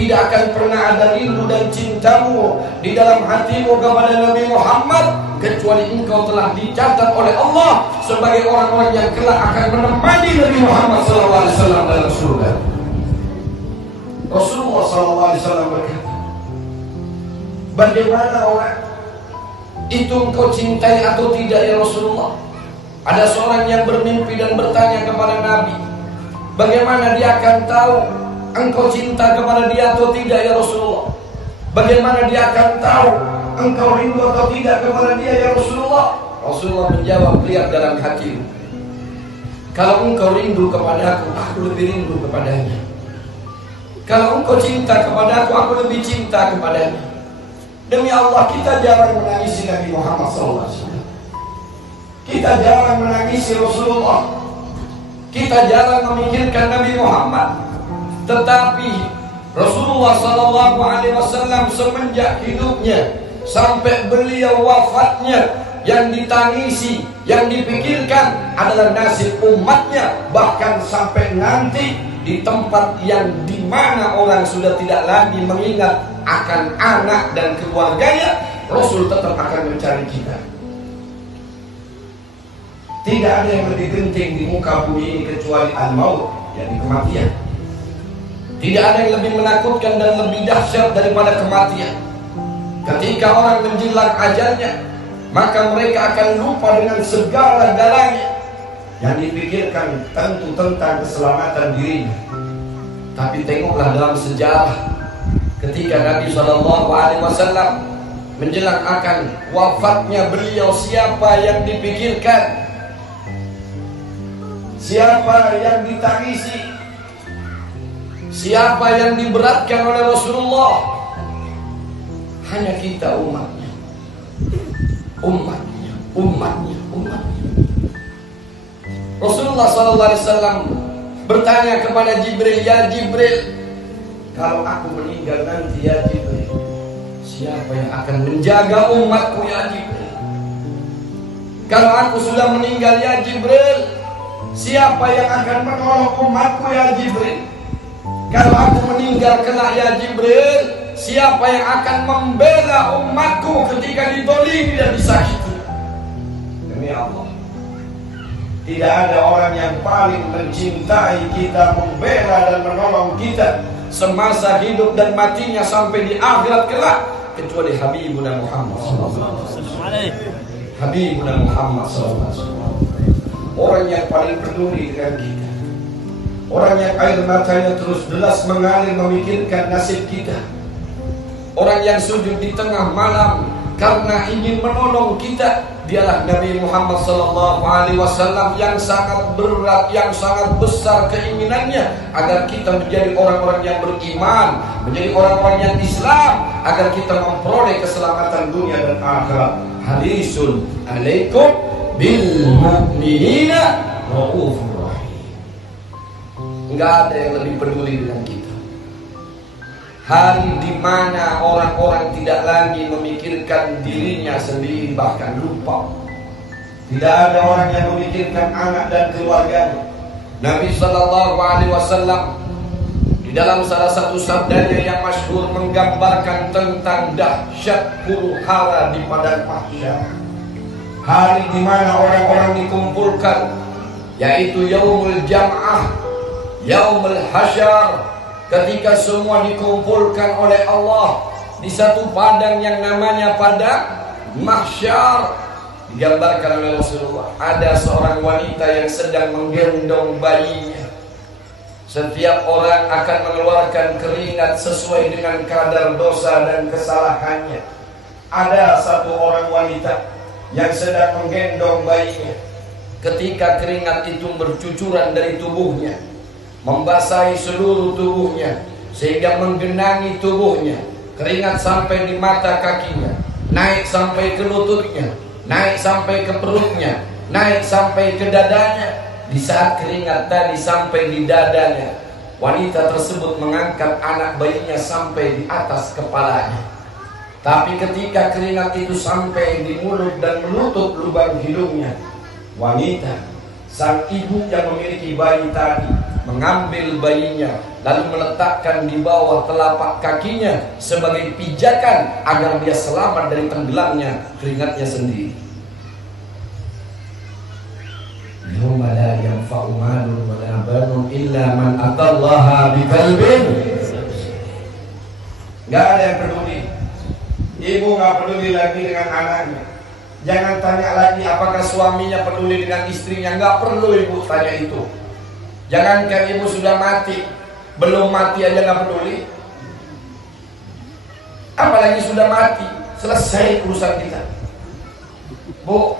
tidak akan pernah ada rindu dan cintamu di dalam hatimu kepada Nabi Muhammad kecuali engkau telah dicatat oleh Allah sebagai orang-orang yang kelak akan menemani Nabi Muhammad SAW dalam surga. Rasulullah SAW berkata, bagaimana orang itu engkau cintai atau tidak ya Rasulullah? Ada seorang yang bermimpi dan bertanya kepada Nabi, bagaimana dia akan tahu engkau cinta kepada dia atau tidak ya Rasulullah? Bagaimana dia akan tahu engkau rindu atau tidak kepada dia ya Rasulullah? Rasulullah menjawab, lihat dalam hatimu. Kalau engkau rindu kepada aku lebih rindu kepadanya. Kalau engkau cinta kepada aku lebih cinta kepadanya. Demi Allah, kita jarang menangisi Nabi Muhammad SAW. Kita jarang menangisi Rasulullah. Kita jarang memikirkan Nabi Muhammad. Tetapi Rasulullah SAW semenjak hidupnya sampai beliau wafatnya, yang ditangisi, yang dipikirkan adalah nasib umatnya. Bahkan sampai nanti di tempat yang dimana orang sudah tidak lagi mengingat akan anak dan keluarganya, Rasul tetap akan mencari kita. Tidak ada yang lebih penting di muka bumi ini kecuali al-maut, yakni kematian. Tidak ada yang lebih menakutkan dan lebih dahsyat daripada kematian. Ketika orang menjelang ajalnya, maka mereka akan lupa dengan segala-galanya. Yang dipikirkan tentu tentang keselamatan dirinya. Tapi tengoklah dalam sejarah, ketika Nabi SAW menjelang akan wafatnya beliau, siapa yang dipikirkan? Siapa yang ditangisi? Siapa yang diberatkan oleh Rasulullah? Hanya kita, umatnya. Rasulullah SAW bertanya kepada Jibril, ya Jibril, kalau aku meninggal nanti ya Jibril, siapa yang akan menjaga umatku ya Jibril? Kalau aku sudah meninggal ya Jibril, siapa yang akan menolong umatku ya Jibril? Kalau aku meninggal kelak ya Jibril, siapa yang akan membela umatku ketika ditolimi dan disakiti? Demi Allah, tidak ada orang yang paling mencintai kita, membela dan menolong kita semasa hidup dan matinya sampai di akhirat kelak kecuali Habibuna Muhammad SAW. Habibuna Muhammad SAW, orang yang paling peduli dengan kita, orang yang air matanya terus deras mengalir memikirkan nasib kita, orang yang sujud di tengah malam karena ingin menolong kita. Dialah Nabi Muhammad SAW yang sangat berat, yang sangat besar keinginannya agar kita menjadi orang-orang yang beriman, menjadi orang-orang yang Islam, agar kita memperoleh keselamatan dunia dan akhirat. Harisun alaikum bil mu'minina raufur rahim. Enggak ada yang lebih peduli dengan kita. Hari di mana orang-orang tidak lagi memikirkan dirinya sendiri, bahkan lupa. Tidak ada orang yang memikirkan anak dan keluarganya. Nabi SAW di dalam salah satu sabdanya yang masyhur menggambarkan tentang dahsyat huru-hara di padang mahsyar. Hari di mana orang-orang dikumpulkan, yaitu yaumul jam'ah, yaumul hasyar. Ketika semua dikumpulkan oleh Allah di satu padang yang namanya padang mahsyar, digambarkan oleh Rasulullah, ada seorang wanita yang sedang menggendong bayinya. Setiap orang akan mengeluarkan keringat sesuai dengan kadar dosa dan kesalahannya. Ada satu orang wanita yang sedang menggendong bayinya. Ketika keringat itu bercucuran dari tubuhnya, membasahi seluruh tubuhnya sehingga menggenangi tubuhnya, keringat sampai di mata kakinya, naik sampai ke lututnya, naik sampai ke perutnya, naik sampai ke dadanya. Di saat keringat tadi sampai di dadanya, wanita tersebut mengangkat anak bayinya sampai di atas kepalanya. Tapi ketika keringat itu sampai di mulut dan menutup lubang hidungnya, wanita, sang ibu yang memiliki bayi tadi, mengambil bayinya, lalu meletakkan di bawah telapak kakinya sebagai pijakan agar dia selamat dari tenggelamnya keringatnya sendiri. Yauma la yanfa'u malun wa la banun illa man atallaha biqalbin. Gak ada yang peduli. Ibu gak peduli lagi dengan anaknya. Jangan tanya lagi apakah suaminya peduli dengan istrinya. Gak perlu ibu tanya itu. Jangankan ibu sudah mati, belum mati aja gak peduli, apalagi sudah mati. Selesai urusan kita. Bu,